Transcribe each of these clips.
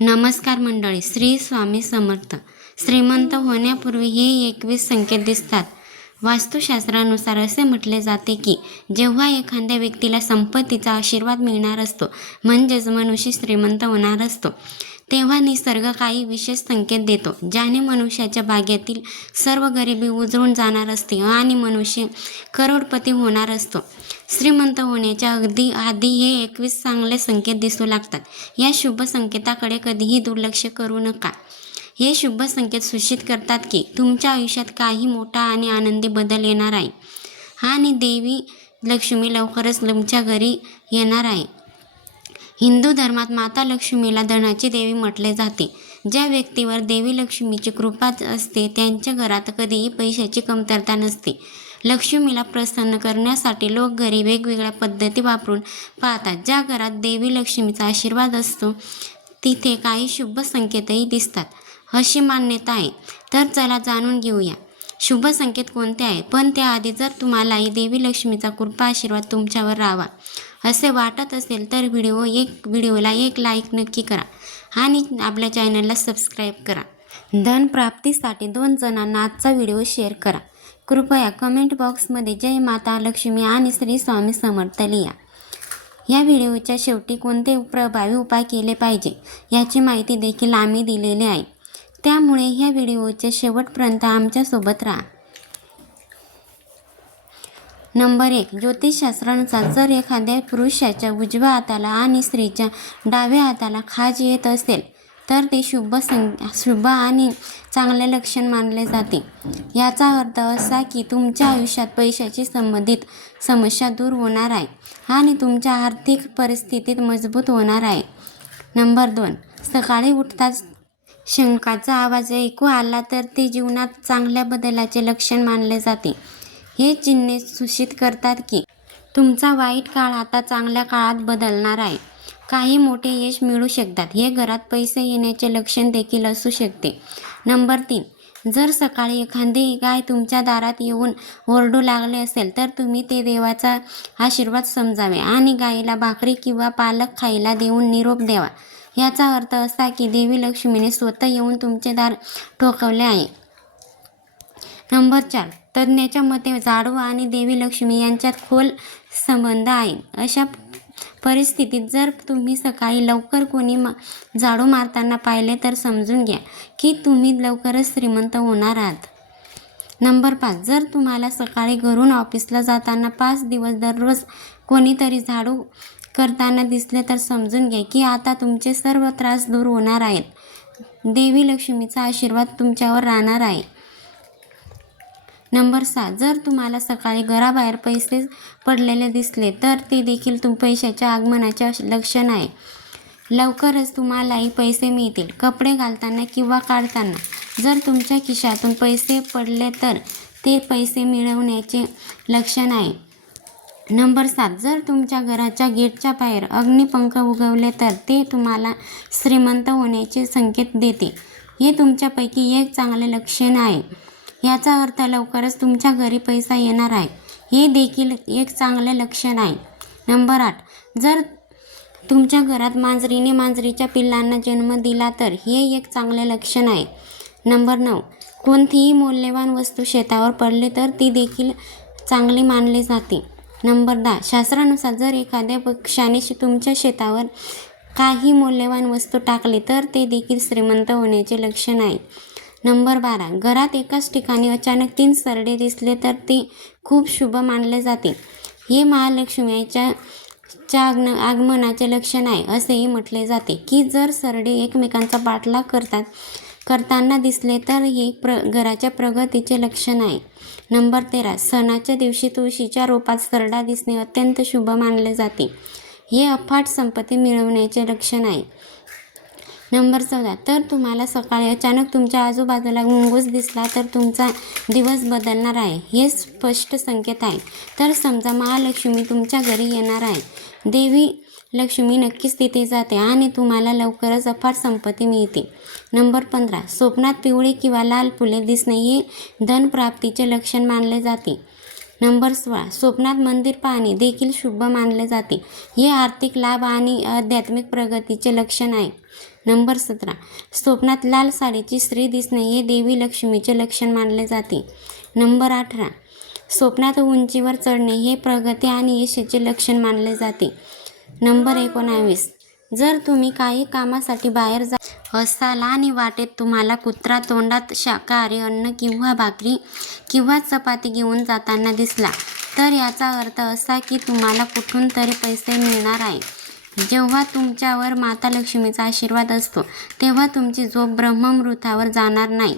नमस्कार मंडळी, श्री स्वामी समर्थ. श्रीमंत होण्यापूर्वी हे 21 संकेत दिसतात. वास्तुशास्त्रानुसार असे म्हटले जाते की जेव्हा एखाद्या व्यक्तीला संपत्तीचा आशीर्वाद मिळणार असतो, म्हणजेच मनुष्य श्रीमंत होणार असतो, तेव्हा निसर्ग काही विशेष संकेत देतो, ज्याने मनुष्याच्या भाग्यातील सर्व गरिबी उजळून जाणार असते आणि मनुष्य करोडपती होणार असतो. श्रीमंत होण्याच्या अगदी आधी हे 21 चांगले संकेत दिसू लागतात. या शुभ संकेताकडे कधीही दुर्लक्ष करू नका. हे शुभ संकेत सूचित करतात की तुमच्या आयुष्यात काही मोठा आणि आनंदी बदल येणार आहे आणि देवी लक्ष्मी लवकरच तुमच्या घरी येणार आहे. हिंदू धर्मात माता लक्ष्मीला धनाची देवी म्हटले जाते. ज्या व्यक्तीवर देवी लक्ष्मीची कृपा असते त्यांच्या घरात कधीही पैशाची कमतरता नसते. लक्ष्मीला प्रसन्न करण्यासाठी लोक घरी वेगवेगळ्या पद्धती वापरून पाहतात. ज्या घरात देवी लक्ष्मीचा आशीर्वाद असतो तिथे काही शुभ संकेतही दिसतात अशी मान्यता आहे. तर चला जाणून घेऊया शुभ संकेत कोणते आहे. पण त्याआधी जर तुम्हालाही देवी लक्ष्मीचा कृपा आशीर्वाद तुमच्यावर राहावा असे वाटत असेल तर व्हिडिओला एक लाईक नक्की करा आणि आपल्या चॅनलला सबस्क्राईब करा. धन प्राप्तीसाठी 2 जणांना आजचा व्हिडिओ शेअर करा. कृपया कमेंट बॉक्समध्ये जय माता लक्ष्मी आणि श्री स्वामी समर्थ लिहा. या व्हिडिओच्या शेवटी कोणते प्रभावी उपाय केले पाहिजे याची माहिती देखील आम्ही दिलेली आहे, त्यामुळे ह्या व्हिडिओच्या शेवटपर्यंत आमच्यासोबत राहा. नंबर 1. ज्योतिषशास्त्रानुसार जर एखाद्या पुरुषाच्या उजव्या हाताला आणि स्त्रीच्या डाव्या हाताला खाज येत असेल तर ते शुभ आणि चांगले लक्षण मानले जाते. याचा अर्थ असा की तुमच्या आयुष्यात पैशाशी संबंधित समस्या दूर होणार आहे आणि तुमच्या आर्थिक परिस्थितीत मजबूत होणार आहे. नंबर 2. सकाळी उठताच शंखाचा आवाज ऐकू आला तर ते जीवनात चांगल्या बदलाचे लक्षण मानले जाते. हे चिन्हे सूचित करतात की तुमचा वाईट काळ आता चांगल्या काळात बदलणार आहे. काही मोठे यश मिळू शकतात. हे घरात पैसे येण्याचे लक्षण देखील असू शकते. नंबर 3. जर सकाळी एखादी गाय तुमच्या दारात येऊन ओरडू लागले असेल तर तुम्ही ते देवाचा आशीर्वाद समजावे आणि गायीला भाकरी किंवा पालक खायला देऊन निरोप द्यावा. याचा अर्थ असा की देवी लक्ष्मीने स्वतः येऊन तुमचे दार ठोठावले आहे. नंबर 4. तज्ज्ञाच्या मते झाडू आणि देवी लक्ष्मी यांच्यात खोल संबंध आहे. अशा परिस्थितीत जर तुम्ही सकाळी लवकर कोणी झाडू मारताना पाहिले तर समजून घ्या की तुम्ही लवकरच श्रीमंत होणार आहात. नंबर 5. जर तुम्हाला सकाळी घरून ऑफिसला जाताना 5 दिवस दररोज कोणीतरी झाडू करताना दिसले तर समजून घ्या की आता तुमचे सर्व त्रास दूर होणार आहेत. देवी लक्ष्मीचा आशीर्वाद तुमच्यावर राहणार आहे. नंबर 6. जर तुम्हाला सकाळी घराबाहेर पैसे पडलेले दिसले तर ते देखील पैशाच्या आगमनाचे लक्षण आहे. लवकरच तुम्हालाही पैसे मिळतील. कपडे घालताना किंवा काढताना जर तुमच्या खिशातून पैसे पडले तर ते पैसे मिळवण्याचे लक्षण आहे. नंबर 7. जर तुमच्या घराच्या गेटच्या बाहेर अग्निपंख उगवले तर ते तुम्हाला श्रीमंत होण्याचे संकेत देते. हे तुमच्यापैकी एक चांगले लक्षण आहे. याचा अर्थ लवकरच तुमच्या घरी पैसा येणार आहे. हे देखील एक चांगले लक्षण आहे. नंबर 8. जर तुमच्या घरात मांजरीने मांजरीच्या पिल्लांना जन्म दिला तर हे एक चांगले लक्षण आहे. नंबर 9. कोणतीही मौल्यवान वस्तू शेतावर पडली तर ती देखील चांगली मानली जाते. नंबर 10. शास्त्रानुसार जर एखाद्या पक्ष्याने तुमच्या शेतावर काही मौल्यवान वस्तू टाकली तर ते देखील श्रीमंत होण्याचे लक्षण आहे. नंबर 12. घरात एकाच ठिकाणी अचानक 3 सरडे दिसले तर ते खूप शुभ मानले जाते. हे महालक्ष्मीच्या आगमनाचे लक्षण आहे. असेही म्हटले जाते की जर सरडे एकमेकांचा पाठलाग करताना दिसले तर हे घराच्या प्रगतीचे लक्षण आहे. नंबर 13. सणाच्या दिवशी तुळशीच्या रोपात सरडा दिसणे अत्यंत शुभ मानले जाते. हे अफाट संपत्ती मिळवण्याचे लक्षण आहे. नंबर 14. तर तुम्हाला सकाळी अचानक तुमच्या आजूबाजूला मुंगूस दिसला तर तुमचा दिवस बदलणार आहे. हे स्पष्ट संकेत आहे. तर समजा महालक्ष्मी तुमच्या घरी येणार आहे. देवी लक्ष्मी नक्कीच तिथे जाते आणि तुम्हाला लवकरच अफाट संपत्ती मिळते. नंबर 15. स्वप्नात पिवळी किंवा लाल फुले दिसणे हे धनप्राप्तीचे लक्षण मानले जाते. नंबर 16, स्वप्नात मंदिर पाहणे देखील शुभ मानले जाते. हे आर्थिक लाभ आणि आध्यात्मिक प्रगतीचे लक्षण आहे. नंबर 17, स्वप्नात लाल साडीची स्त्री दिसणे हे देवी लक्ष्मीचे लक्षण मानले जाते. नंबर 18, स्वप्नात उंचीवर चढणे हे प्रगती आणि यशाचे लक्षण मानले जाते. नंबर 19, जर तुम्ही काही कामासाठी बाहेर जात असाल आणि वाटेत तुम्हाला कुत्रा तोंडात शाकाहारी अन्न किंवा भाकरी किंवा चपाती घेऊन जाताना दिसला, तर याचा अर्थ असा की तुम्हाला कुठून तरी पैसे मिळणार आहे. जेव्हा तुमच्यावर माता लक्ष्मीचा आशीर्वाद असतो तेव्हा तुमची झोप ब्रह्ममुहूर्तावर जाणार नाही.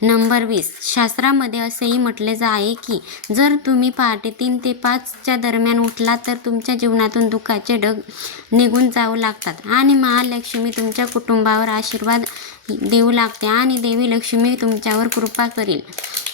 नंबर 20, शास्त्रामध्ये असेही म्हटले आहे की जर तुम्ही पहाटे 3 ते 5च्या दरम्यान उठला तर तुमच्या जीवनातून दुःखाचे ढग निघून जाऊ लागतात आणि महालक्ष्मी तुमच्या कुटुंबावर आशीर्वाद देऊ लागते आणि देवी लक्ष्मी तुमच्यावर कृपा करेल.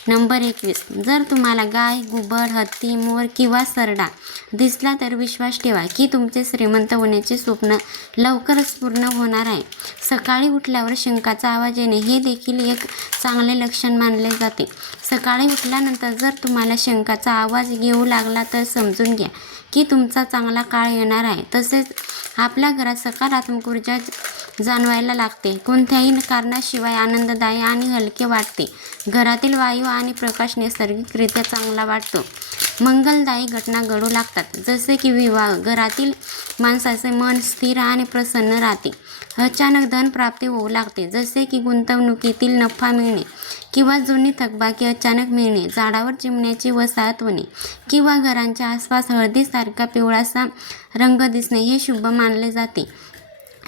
नंबर 21, जर तुम्हाला गाय, घुबड, हत्ती, मोर किंवा सरडा दिसला तर विश्वास ठेवा की तुमचे श्रीमंत होण्याचे स्वप्न लवकरच पूर्ण होणार आहे. सकाळी उठल्यावर शंखाचा आवाज येणे हे देखील एक चांगले लक्षण मानले जाते. सकाळी उठल्यानंतर जर तुम्हाला शंखाचा आवाज येऊ लागला तर समजून घ्या की तुमचा चांगला काळ येणार आहे. तसेच आपल्या घरात सकारात्मक ऊर्जा जाणवायला लागते. कोणत्याही कारणाशिवाय आनंददायी आणि हलके वाटते. घरातील वायू आणि प्रकाश नैसर्गिकरित्या चांगला वाटतो. मंगलदायी घटना घडू लागतात जसे की विवाह. घरातील माणसाचे मन स्थिर आणि प्रसन्न राहते. अचानक धन प्राप्ती होऊ लागते जसे की गुंतवणुकीतील नफा मिळणे किंवा जुनी थकबाकी अचानक मिळणे. झाडावर चिमण्याची वसाहत होणे किंवा घरांच्या आसपास हळदीसारखा पिवळासा रंग दिसणे हे शुभ मानले जाते.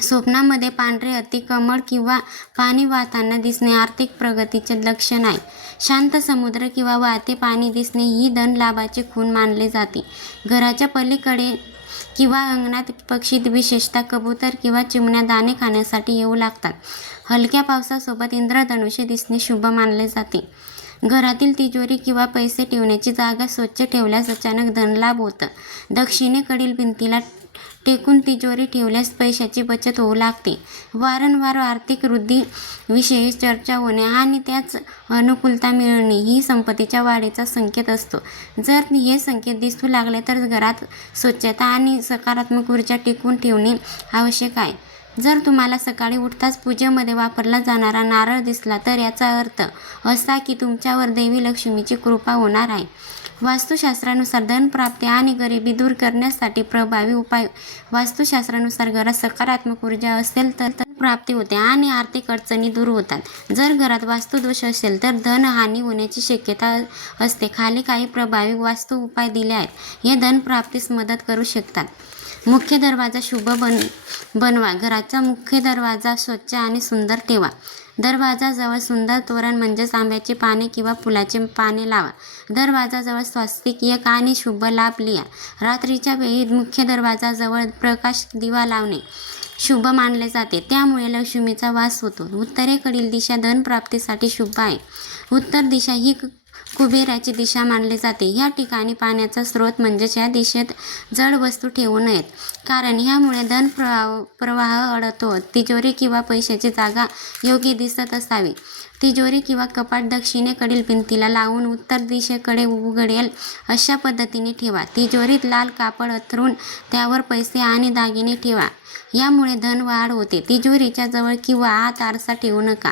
स्वप्नामध्ये पांढरे हत्ती, कमळ किंवा पाणी वाहताना दिसणे आर्थिक प्रगतीचे लक्षण आहे. शांत समुद्र किंवा वाहते पाणी दिसणे ही धन लाभाची खूण मानले जाते. घराच्या पलीकडे किंवा अंगणात पक्षी, विशेषतः कबूतर किंवा चिमण्या दाणे खाण्यासाठी येऊ लागतात. हलक्या पावसासोबत इंद्रधनुष्य दिसणे शुभ मानले जाते. घरातील तिजोरी किंवा पैसे ठेवण्याची जागा स्वच्छ ठेवल्यास अचानक धनलाभ होतं. दक्षिणेकडील भिंतीला टेकून तिजोरी ठेवल्यास पैशाची बचत होऊ लागते. वारंवार आर्थिक वृद्धीविषयी चर्चा होणे आणि त्याच अनुकूलता मिळणे ही संपत्तीच्या वाढीचा संकेत असतो. जर हे संकेत दिसू लागले तर घरात स्वच्छता आणि सकारात्मक ऊर्जा टिकवून ठेवणे आवश्यक आहे. जर तुम्हाला सकाळी उठताच पूजेमध्ये वापरला जाणारा नारळ दिसला तर याचा अर्थ असा की तुमच्यावर देवी लक्ष्मीची कृपा होणार आहे. वास्तुशास्त्रानुसार धनप्राप्ती आणि गरिबी दूर करण्यासाठी प्रभावी उपाय. वास्तुशास्त्रानुसार घरात सकारात्मक ऊर्जा असेल तर धनप्राप्ती होते आणि आर्थिक अडचणी दूर होतात. जर घरात वास्तुदोष असेल तर धनहानी होण्याची शक्यता असते. खाली काही प्रभावी वास्तू उपाय दिले आहेत. हे धनप्राप्तीस मदत करू शकतात. मुख्य दरवाजा शुभ बनवा. घराचा मुख्य दरवाजा स्वच्छ आणि सुंदर ठेवा. दरवाजाजवळ सुंदर तोरण म्हणजेच आंब्याची पाने किंवा फुलाचे पाने लावा. दरवाजाजवळ स्वास्तिक एक आणि शुभ लाभ लिहा. रात्रीच्या वेळी मुख्य दरवाजाजवळ प्रकाश दिवा लावणे शुभ मानले जाते. त्यामुळे लक्ष्मीचा वास होतो. उत्तरेकडील दिशा धनप्राप्तीसाठी शुभ आहे. उत्तर दिशा ही कुबेराची दिशा मानली जाते. ह्या ठिकाणी पाण्याचा स्रोत म्हणजेच या दिशेत जड वस्तू ठेवू नयेत कारण ह्यामुळे धन प्रवाह अडतो. तिजोरी किंवा पैशाची जागा योग्य दिसत असावी. तिजोरी किंवा कपाट दक्षिणेकडील भिंतीला लावून उत्तर दिशेकडे उघडेल अशा पद्धतीने ठेवा. तिजोरीत लाल कापड अंथरून त्यावर पैसे आणि दागिने ठेवा. यामुळे धन वाढ होते. तिजोरीच्या जवळ किंवा आत आरसा ठेवू नका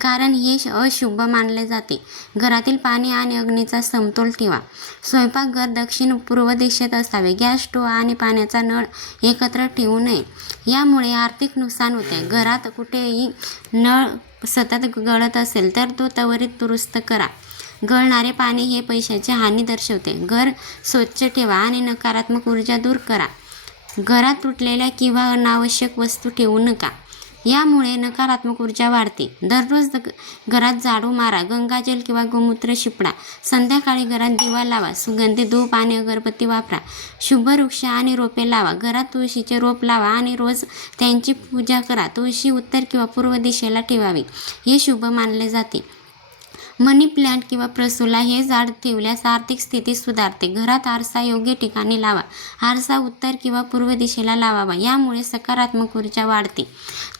कारण हे अशुभ मानले जाते. घरातील पाणी आणि अग्नीचा समतोल ठेवा. स्वयंपाकघर दक्षिण पूर्व दिशेत असावे. गॅस स्टोव्ह आणि पाण्याचा नळ एकत्र ठेवू नये. यामुळे आर्थिक नुकसान होते. घरात कुठेही नळ सतत गळत असेल तर तो त्वरित दुरुस्त करा. गळणारे पाणी हे पैशाची हानी दर्शवते. घर स्वच्छ ठेवा आणि नकारात्मक ऊर्जा दूर करा. घरात तुटलेल्या किंवा अनावश्यक वस्तू ठेवू नका. यामुळे नकारात्मक ऊर्जा वाढते. दररोज घरात झाडू मारा. गंगाजल किंवा गोमूत्र शिपडा. संध्याकाळी घरात दिवा लावा. सुगंधी धूप आणि अगरबत्ती वापरा. शुभ वृक्ष आणि रोपे लावा. घरात तुळशीचे रोप लावा आणि रोज त्यांची पूजा करा. तुळशी उत्तर किंवा पूर्व दिशेला ठेवावी. हे शुभ मानले जाते. मनी प्लांट किंवा प्रसुला हे झाड ठेवल्यास आर्थिक स्थिती सुधारते. घरात आरसा योग्य ठिकाणी लावा. आरसा उत्तर किंवा पूर्व दिशेला लावावा. यामुळे सकारात्मक ऊर्जा वाढते.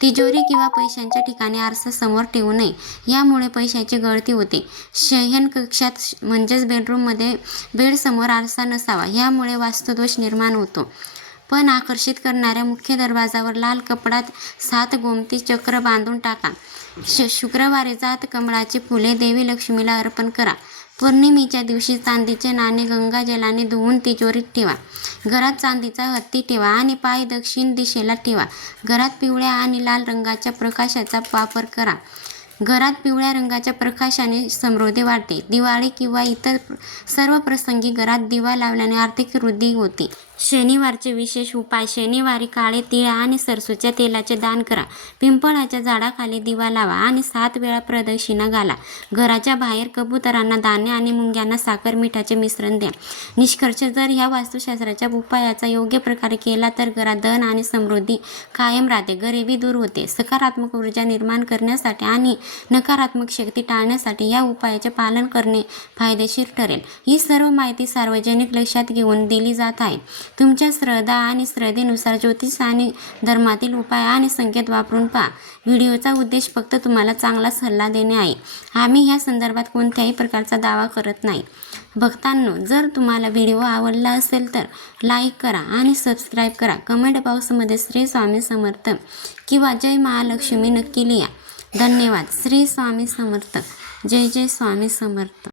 तिजोरी किंवा पैशांच्या ठिकाणी आरसा समोर ठेवू नये. यामुळे पैशाची गळती होते. शयनकक्षात म्हणजेच बेडरूममध्ये बेडसमोर आरसा नसावा. यामुळे वास्तुदोष निर्माण होतो. पण आकर्षित करणाऱ्या मुख्य दरवाजावर लाल कपड्यात 7 गोमती चक्र बांधून टाका. शुक्रवारी जात कमळाची फुले देवी लक्ष्मीला अर्पण करा. पौर्णिमेच्या दिवशी चांदीचे नाणे गंगाजलाने धुवून तिजोरीत ठेवा. घरात चांदीचा हत्ती ठेवा आणि पाय दक्षिण दिशेला ठेवा. घरात पिवळ्या आणि लाल रंगाच्या प्रकाशाचा वापर करा. घरात पिवळ्या रंगाच्या प्रकाशाने समृद्धी वाढते. दिवाळी किंवा इतर सर्व प्रसंगी घरात दिवा लावल्याने आर्थिक वृद्धी होते. शनिवारचे विशेष उपाय. शनिवारी काळे तीळ आणि सरसूच्या तेलाचे दान करा. पिंपळाच्या झाडाखाली दिवा लावा आणि 7 वेळा प्रदक्षिणा घाला. घराच्या बाहेर कबुतरांना दाणे आणि मुंग्यांना साखर मिठाचे मिश्रण द्या. निष्कर्ष. जर ह्या वास्तुशास्त्राच्या उपायाचा योग्य प्रकारे केला तर घरात धन आणि समृद्धी कायम राहते. गरिबी दूर होते. सकारात्मक ऊर्जा निर्माण करण्यासाठी आणि नकारात्मक शक्ती टाळण्यासाठी या उपायाचे पालन करणे फायदेशीर ठरेल. ही सर्व माहिती सार्वजनिक लक्षात घेऊन दिली जात आहे. तुमच्या श्रद्धा आणि श्रद्धेनुसार ज्योतिष आणि धर्मातील उपाय आणि संकेत वापरून पहा. व्हिडिओचा उद्देश फक्त तुम्हाला चांगला सल्ला देणे आहे. आम्ही ह्या संदर्भात कोणत्याही प्रकारचा दावा करत नाही. भक्तांनो, जर तुम्हाला व्हिडिओ आवडला असेल तर लाईक करा आणि सबस्क्राईब करा. कमेंट बॉक्समध्ये श्री स्वामी समर्थ किंवा जय महालक्ष्मी नक्की लिहा. धन्यवाद. श्री स्वामी समर्थ. जय जय स्वामी समर्थ.